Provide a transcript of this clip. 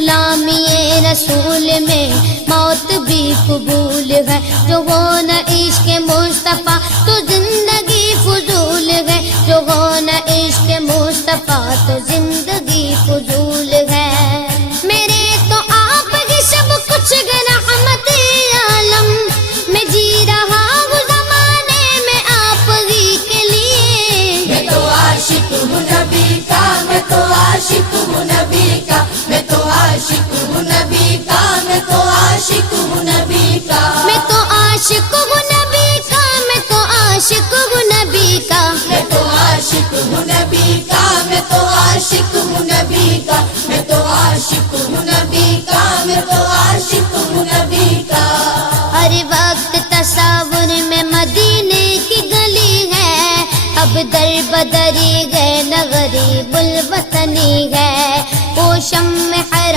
غلامی رسول میں موت بھی قبول ہے، جو ہو نہ عشق مصطفیٰ تو زندگی فضول ہے، جو ہو نہ عشق مصطفیٰ تو زندگی فضول ہے۔ میرے تو آپ ہی سب کچھ ہے رحمت عالم، میں جی رہا ہوں زمانے میں آپ ہی کے لیے۔ میں تو عاشق ہوں نبی کا، میں تو عاشق ہوں نبی کا، میں تو عاشق ہوں نبی کا، میں تو عاشق ہوں نبی کا، میں تو عاشق ہوں نبی کا، میں تو عاشق ہوں نبی کا، میں تو عاشق ہوں نبی کا، میں تو عاشق ہوں نبی کا، میں تو عاشق ہوں نبی کا، میں تو عاشق ہوں نبی کا۔ ہر وقت تصور میں مدینے کی گلی ہے، اب در بدری گئے نہ غریب الوطنی ہے، وہ شمع حرام